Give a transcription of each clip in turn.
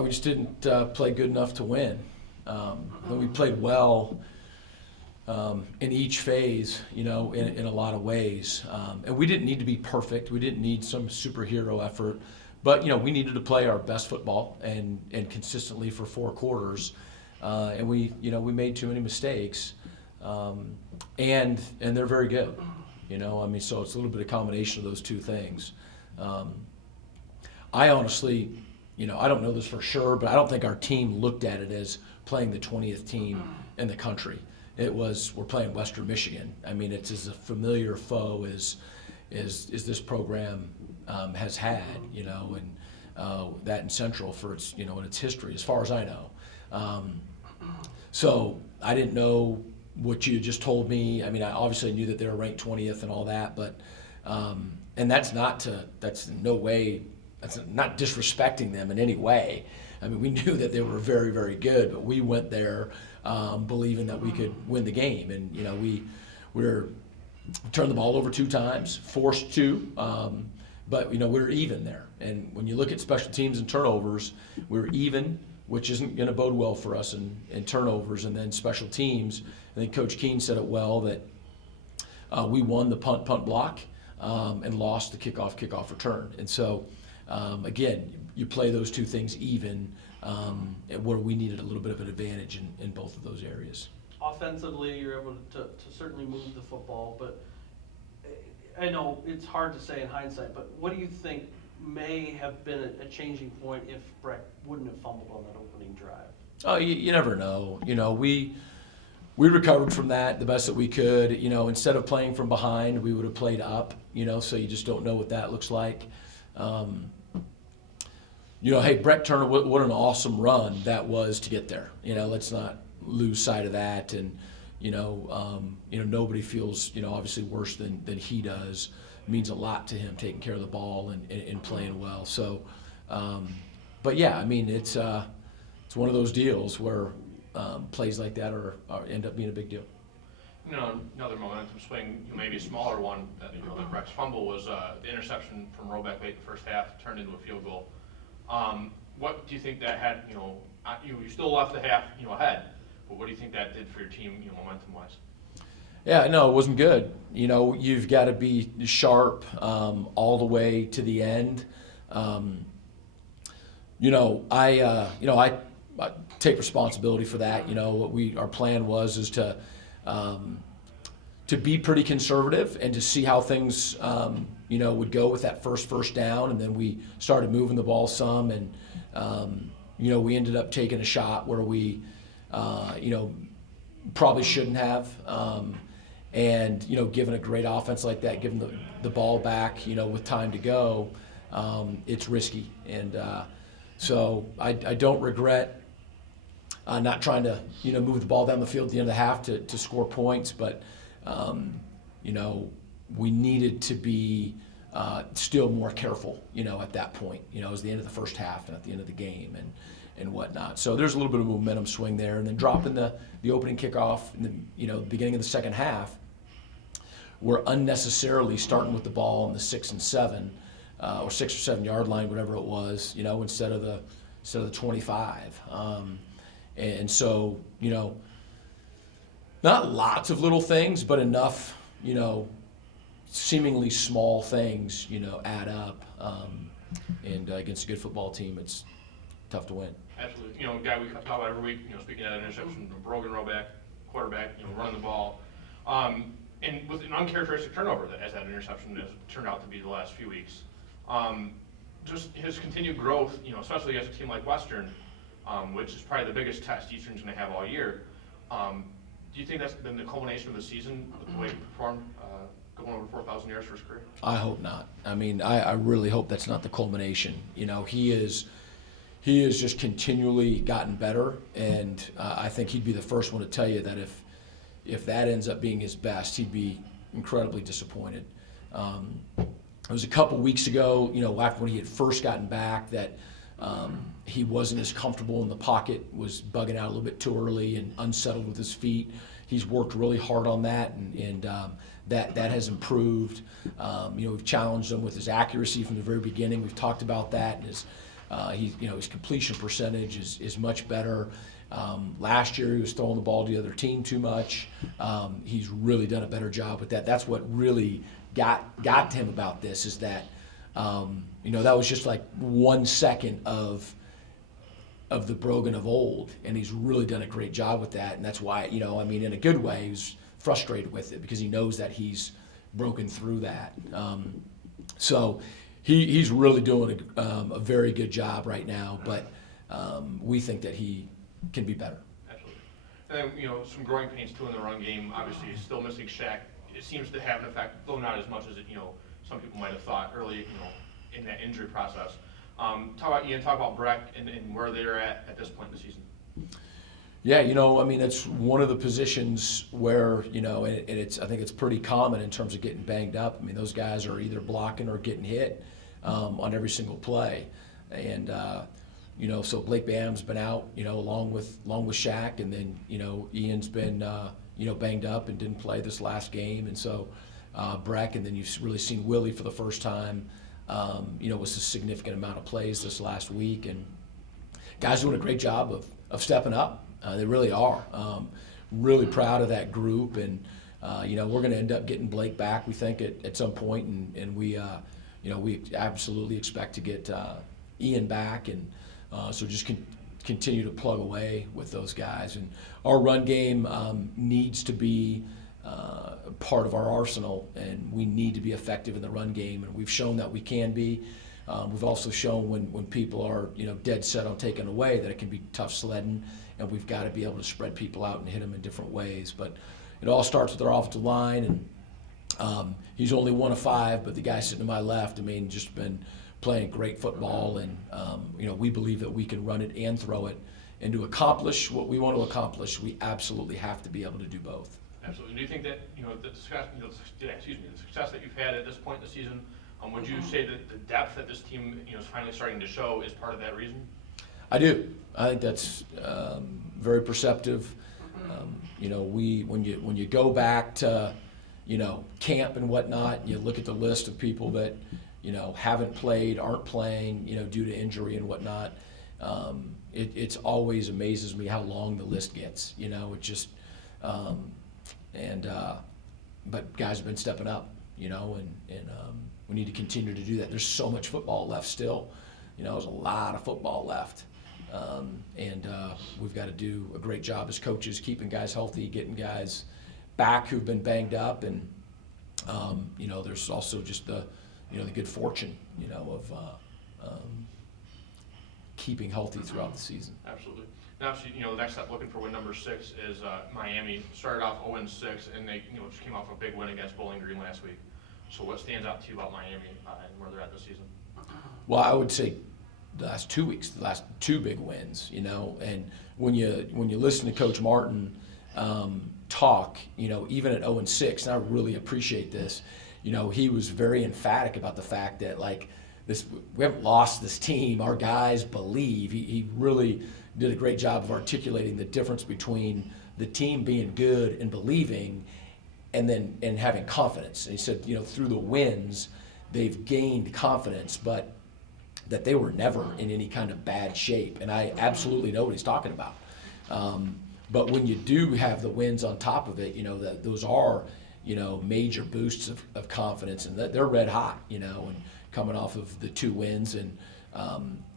We just didn't play good enough to win. We played well in each phase, in a lot of ways. And we didn't need to be perfect. We didn't need some superhero effort. But, we needed to play our best football and consistently for 4 quarters. And we made too many mistakes. And they're very good, so it's a little bit of combination of those two things. I honestly, I don't know this for sure, but I don't think our team looked at it as playing the 20th team in the country. It was, we're playing Western Michigan. I mean, it's as a familiar foe as this program has had, and that in Central for its, in its history, as far as I know. So I didn't know what you just told me. I mean, I obviously knew that they were ranked 20th and all that, but and that's in no way, that's not disrespecting them in any way. I mean, we knew that they were very, very good, but we went there believing that we could win the game, and we turned the ball over 2 times, forced 2, but we were even there. And when you look at special teams and turnovers, we were even, which isn't going to bode well for us in turnovers. And then special teams, I think Coach Keene said it well, that we won the punt block and lost the kickoff return. And so again, you play those 2 things even, where we needed a little bit of an advantage in both of those areas. Offensively, you're able to certainly move the football, but I know it's hard to say in hindsight, but what do you think may have been a changing point if Breck wouldn't have fumbled on that opening drive? Oh, you never know. We recovered from that the best that we could. Instead of playing from behind, we would have played up, so you just don't know what that looks like. Hey, Breck Turner, what an awesome run that was to get there. Let's not lose sight of that. And, nobody feels, obviously worse than he does. It means a lot to him taking care of the ball and playing well. So, but yeah, I mean, it's one of those deals where plays like that end up being a big deal. Another momentum swing, maybe a smaller one, the Breck's fumble was the interception from Roback late in the first half, turned into a field goal. What do you think that had, you still left the half, ahead, but what do you think that did for your team, momentum-wise? Yeah, no, it wasn't good. You've got to be sharp all the way to the end. I take responsibility for that. What our plan was to be pretty conservative and to see how things would go with that first down, and then we started moving the ball some, and we ended up taking a shot where we probably shouldn't have, and given a great offense like that, giving the ball back with time to go, it's risky. And so I don't regret not trying to move the ball down the field at the end of the half to score points, but we needed to be still more careful at that point, as the end of the first half and at the end of the game and whatnot. So there's a little bit of a momentum swing there, and then dropping the opening kickoff in the beginning of the second half, we're unnecessarily starting with the ball on the 6 and 7 or 6 or 7 yard line, whatever it was, instead of the 25. And so, not lots of little things, but enough, seemingly small things, add up. And against a good football team, it's tough to win. Absolutely. A guy we talk about every week, speaking of that interception, Brogan Roback, quarterback, running the ball. And with an uncharacteristic turnover as that interception has turned out to be the last few weeks. Just his continued growth, especially against a team like Western, which is probably the biggest test Eastern's going to have all year. Do you think that's been the culmination of the season, the way he performed, going over 4,000 yards for his career? I hope not. I mean, I really hope that's not the culmination. He has just continually gotten better, and I think he'd be the first one to tell you that if that ends up being his best, he'd be incredibly disappointed. It was a couple weeks ago, after when he had first gotten back, that he wasn't as comfortable in the pocket, was bugging out a little bit too early and unsettled with his feet. He's worked really hard on that, and that has improved. We've challenged him with his accuracy from the very beginning. We've talked about that, and his His completion percentage is much better. Last year he was throwing the ball to the other team too much. He's really done a better job with that. That's what really got to him about this, is that that was just like 1 second of the Brogan of old, and he's really done a great job with that. And that's why, in a good way, he's frustrated with it, because he knows that he's broken through that. So he's really doing a very good job right now, but we think that he can be better. Absolutely. And then, some growing pains too in the run game. Obviously, he's still missing Shaq. It seems to have an effect, though not as much as some people might have thought early, in that injury process. Talk about Ian, talk about Breck and where they're at this point in the season. Yeah, it's one of the positions where, and I think it's pretty common in terms of getting banged up. Those guys are either blocking or getting hit on every single play. And, so Blake Bam's been out, along with Shaq, and then, Ian's been, banged up and didn't play this last game. And so Breck, and then you've really seen Willie for the first time, was a significant amount of plays this last week. And guys doing a great job of stepping up. They really are. Really proud of that group, and we're going to end up getting Blake back, we think, at some point, and we absolutely expect to get Ian back, and so just continue to plug away with those guys. And our run game needs to be part of our arsenal, and we need to be effective in the run game, and we've shown that we can be. We've also shown when people are dead set on taking away that it can be tough sledding, and we've got to be able to spread people out and hit them in different ways. But it all starts with our offensive line, and he's only 1 of 5, but the guy sitting to my left, just been playing great football, and we believe that we can run it and throw it, and to accomplish what we want to accomplish, we absolutely have to be able to do both. Absolutely. Do you think that the success that you've had at this point in the season, would you say that the depth that this team is finally starting to show is part of that reason? I do. I think that's very perceptive. When you go back to camp and whatnot, you look at the list of people that haven't played, aren't playing, due to injury and whatnot. It's always amazes me how long the list gets. It just but guys have been stepping up, and we need to continue to do that. There's so much football left still. There's a lot of football left. And we've got to do a great job as coaches, keeping guys healthy, getting guys back who've been banged up, and there's also just the good fortune of keeping healthy throughout the season. Absolutely. Now, obviously, the next step looking for win number 6 is Miami. Started off 0-6, and they just came off a big win against Bowling Green last week. So what stands out to you about Miami and where they're at this season? Well, I would say the last 2 weeks, the last 2 big wins, and when you listen to Coach Martin talk, even at 0-6, and I really appreciate this, he was very emphatic about the fact that we haven't lost this team. Our guys believe. He really did a great job of articulating the difference between the team being good and believing, and having confidence. And he said, through the wins, they've gained confidence, but that they were never in any kind of bad shape. And I absolutely know what he's talking about. But when you do have the wins on top of it, that those are, major boosts of confidence, and they're red hot, and coming off of the 2 wins, and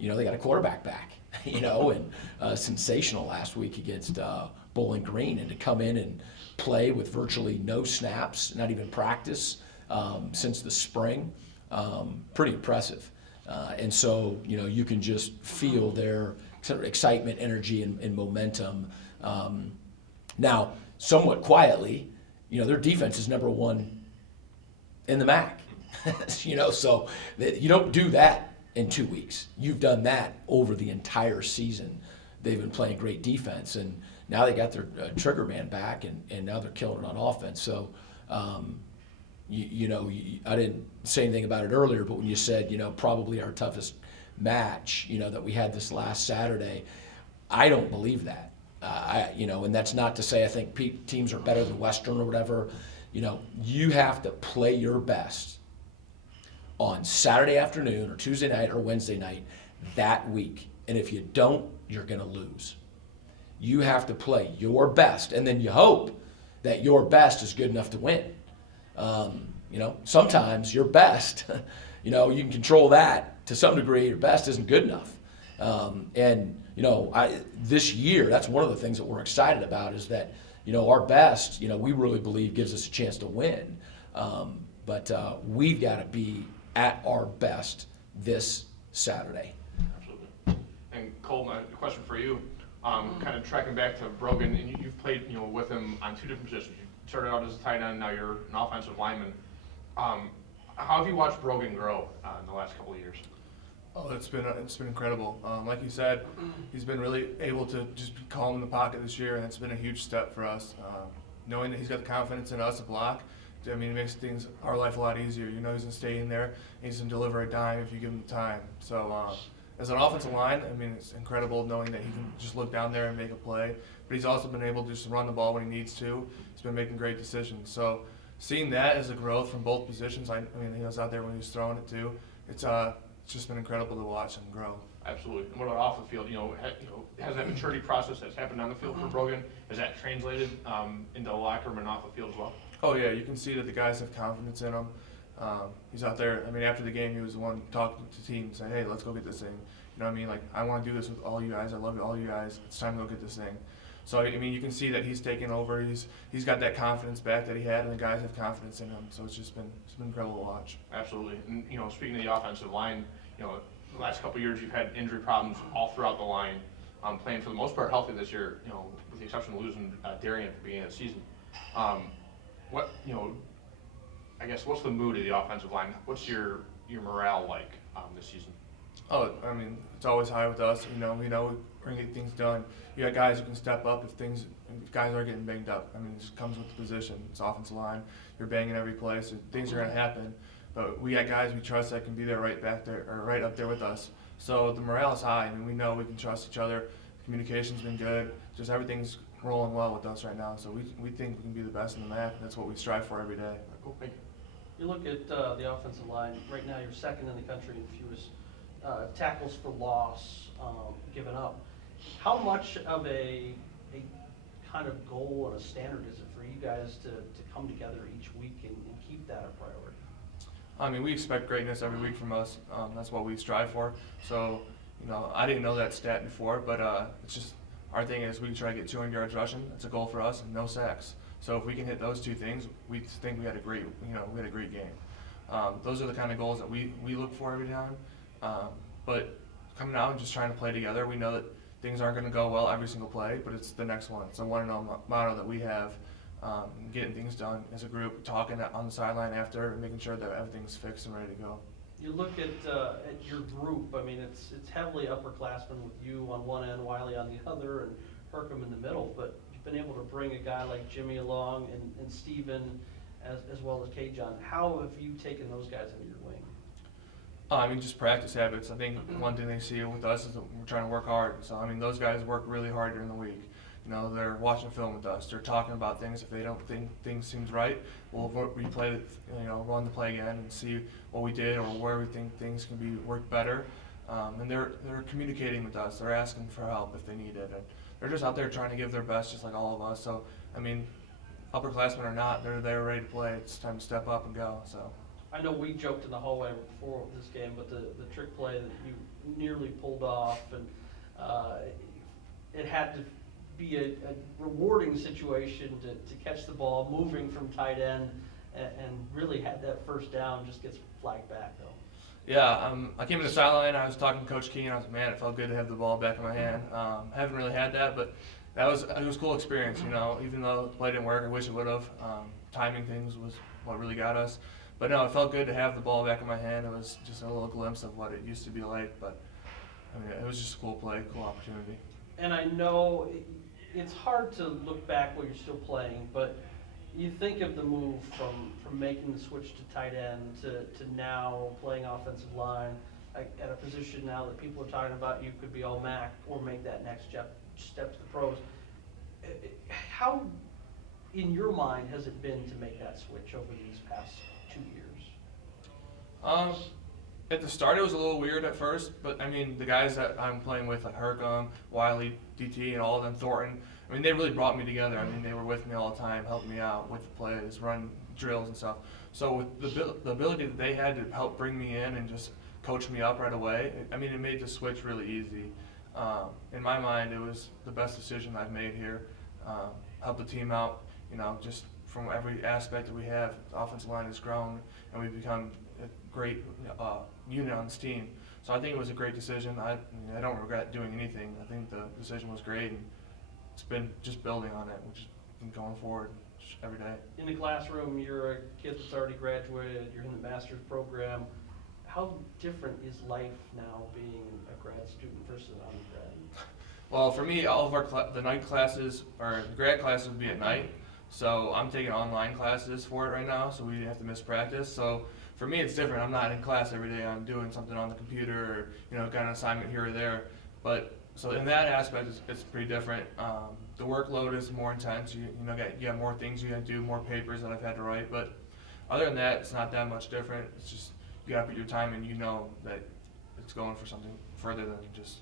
they got a quarterback back, and sensational last week against Bowling Green, and to come in and play with virtually no snaps, not even practice since the spring, pretty impressive. And so, you can just feel their sort of excitement, energy, and momentum. Now, somewhat quietly, their defense is number 1 in the MAC. So you don't do that in 2 weeks. You've done that over the entire season. They've been playing great defense, and now they got their trigger man back, and now they're killing it on offense. So, I didn't say anything about it earlier, but when you said, probably our toughest match, that we had this last Saturday, I don't believe that. And that's not to say I think teams are better than Western or whatever. You have to play your best on Saturday afternoon or Tuesday night or Wednesday night. that week. And if you don't, you're going to lose. You have to play your best, and then you hope that your best is good enough to win. Sometimes your best, you can control that to some degree. Your best isn't good enough. This year, that's one of the things that we're excited about is that, our best, we really believe gives us a chance to win. But we've got to be at our best this Saturday. Absolutely. And Cole, my question for you, kind of tracking back to Brogan, and you've played, with him on two different positions. You started out as a tight end, now you're an offensive lineman. How have you watched Brogan grow in the last couple of years? Oh, it's been incredible. Like you said, he's been really able to just be calm in the pocket this year, and it's been a huge step for us. Knowing that he's got the confidence in us to block, it makes our life a lot easier. He's going to stay in there, and he's going to deliver a dime if you give him the time. So as an offensive line, it's incredible knowing that he can just look down there and make a play. But he's also been able to just run the ball when he needs to. He's been making great decisions. So seeing that as a growth from both positions, he was out there when he was throwing it too. It's just been incredible to watch him grow. Absolutely. And what about off the field? Has that maturity process that's happened on the field for Brogan, has that translated into the locker room and off the field as well? Oh yeah, you can see that the guys have confidence in him. He's out there. After the game, he was the one talking to the team, saying, "Hey, let's go get this thing." I want to do this with all you guys. I love all you guys. It's time to go get this thing. So you can see that he's taken over. He's got that confidence back that he had, and the guys have confidence in him. So it's been incredible to watch. Absolutely. And speaking of the offensive line, the last couple of years you've had injury problems all throughout the line. Playing for the most part healthy this year, with the exception of losing Darian at the beginning of the season. What's the mood of the offensive line? What's your morale like this season? Oh, it's always high with us. We know we're gonna get things done. You got guys who can step up if guys are getting banged up. It just comes with the position. It's offensive line. You're banging every play, so things are gonna happen. But we got guys we trust that can be there right back there or right up there with us. So the morale is high. We know we can trust each other. Communication's been good. Just everything's rolling well with us right now. So we think we can be the best in the MAC. That's what we strive for every day. Cool, thank you. You look at the offensive line, right now you're second in the country in fewest tackles for loss given up. How much of a kind of goal and a standard is it for you guys to come together each week and keep that a priority? We expect greatness every week from us. That's what we strive for. So, I didn't know that stat before, but it's just our thing is we try to get 200 yards rushing. That's a goal for us, and no sacks. So if we can hit those two things, we think we had a great game. Those are the kind of goals that we look for every time. But coming out and just trying to play together, we know that things aren't going to go well every single play, but it's the next one. It's a 1-0 motto that we have. Getting things done as a group, talking on the sideline after, and making sure that everything's fixed and ready to go. You look at your group. It's heavily upperclassmen with you on one end, Wiley on the other, and Hercom in the middle. But you've been able to bring a guy like Jimmy along and Steven as well as K-John. How have you taken those guys under your wing? Just practice habits. I think one thing they see with us is that we're trying to work hard. So those guys work really hard during the week. They're watching film with us. They're talking about things. If they don't think things seems right, we'll replay it, run the play again and see what we did or where we think things can be worked better. And they're communicating with us. They're asking for help if they need it. And they're just out there trying to give their best, just like all of us. So upperclassmen or not, they're there ready to play. It's time to step up and go. So. I know we joked in the hallway before this game, but the trick play that you nearly pulled off, and it had to be a rewarding situation to catch the ball moving from tight end and really had that first down, just gets flagged back though. Yeah, I came to the sideline, I was talking to Coach Key, and I was, man, it felt good to have the ball back in my hand. Haven't really had that, but it was a cool experience, even though the play didn't work, I wish it would have. Timing things was what really got us. But no, it felt good to have the ball back in my hand. It was just a little glimpse of what it used to be like, but it was just a cool play, cool opportunity. And I know it's hard to look back while you're still playing, but you think of the move from making the switch to tight end to now playing offensive line at a position now that people are talking about you could be all MAC or make that next step to the pros. How, in your mind, has it been to make that switch over these past 2 years? At the start, it was a little weird at first, but I mean, the guys that I'm playing with, like Hercom, Wiley, DT, and all of them, Thornton, I mean, they really brought me together. I mean, they were with me all the time, helping me out with the plays, run drills and stuff. So with the ability that they had to help bring me in and just coach me up right away, I mean, it made the switch really easy. In my mind, it was the best decision I've made here. Help the team out, you know, just from every aspect that we have. The offensive line has grown, and we've become a great unit on this team. So I think it was a great decision. I don't regret doing anything. I think the decision was great, and it's been just building on it, which has been going forward every day. In the classroom, you're a kid that's already graduated, you're in the master's program. How different is life now being a grad student versus an undergrad? Well, for me, all of the night classes, or the grad classes would be at night. So I'm taking online classes for it right now, so we have to miss practice. So for me, it's different. I'm not in class every day. I'm doing something on the computer, or got an assignment here or there. But so in that aspect, it's pretty different. The workload is more intense. You got more things you got to do, more papers that I've had to write. But other than that, it's not that much different. It's just you got to put your time in. You know that it's going for something further than just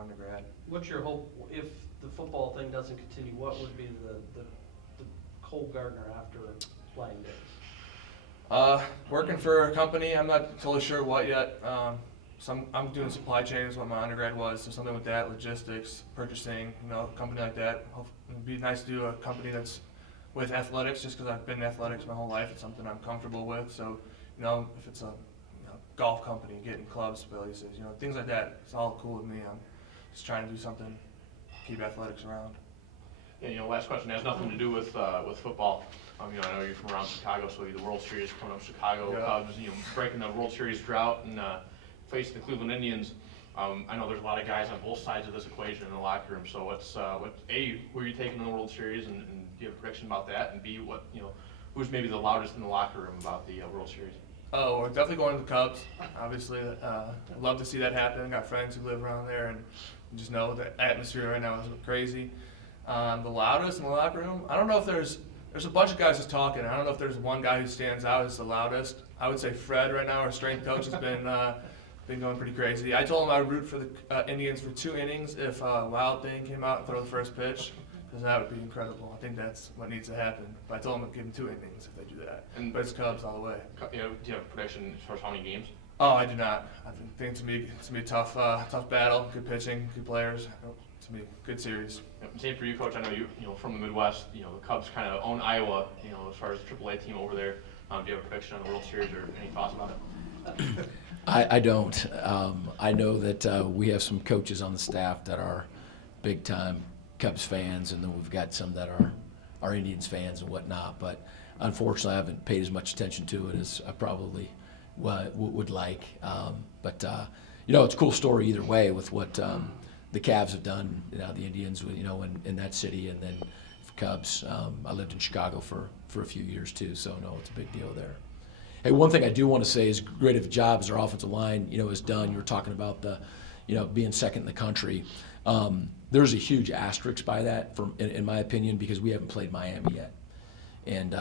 undergrad. What's your hope if the football thing doesn't continue? What would be the Cole Gardner after playing days? Working for a company, I'm not totally sure what yet. I'm doing supply chain is what my undergrad was, so something with that, logistics, purchasing, a company like that. It'd be nice to do a company that's with athletics, just because I've been in athletics my whole life. It's something I'm comfortable with. So, if it's a golf company, getting clubs, places, things like that, it's all cool with me. I'm just trying to do something, keep athletics around. Yeah, last question has nothing to do with football. I know you're from around Chicago, so the World Series coming up, Chicago Cubs, breaking the World Series drought and facing the Cleveland Indians. I know there's a lot of guys on both sides of this equation in the locker room. So who are you taking in the World Series, and do you have a prediction about that? And B, who's maybe the loudest in the locker room about the World Series? Oh, we're definitely going to the Cubs. Obviously, I'd love to see that happen. I got friends who live around there, and just know the atmosphere right now is crazy. The loudest in the locker room, I don't know if there's a bunch of guys just talking. I don't know if there's one guy who stands out as the loudest. I would say Fred right now, our strength coach, has been going pretty crazy. I told him I would root for the Indians for 2 innings if Wild Thing came out and throw the first pitch, because that would be incredible. I think that's what needs to happen. But I told him I'd give them 2 innings if they do that. But it's Cubs all the way. Do you have a prediction as far as how many games? Oh, I do not. I think it's gonna be a tough battle. Good pitching, good players. It's gonna be a good series. Same for you, Coach. I know you from the Midwest. The Cubs kind of own Iowa. As far as the AAA team over there. Do you have a prediction on the World Series or any thoughts about it? I don't. I know that we have some coaches on the staff that are big-time Cubs fans, and then we've got some that are Indians fans and whatnot. But unfortunately, I haven't paid as much attention to it as I probably would like. But it's a cool story either way with what the Cavs have done. The Indians, in that city, and then Cubs. I lived in Chicago for a few years too, so no, it's a big deal there. Hey, one thing I do want to say is great of a job as our offensive line, has done. You were talking about the, being second in the country. There's a huge asterisk by that, in my opinion, because we haven't played Miami yet. And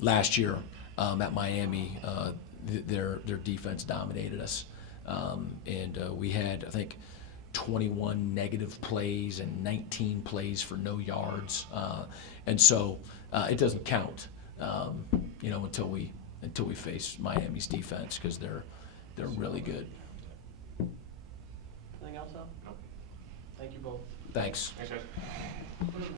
last year at Miami, their defense dominated us, and we had, I think, 21 negative plays and 19 plays for no yards, and so it doesn't count, until we face Miami's defense, because they're really good. Anything else, Al? No. Thank you both. Thanks. Thanks, guys.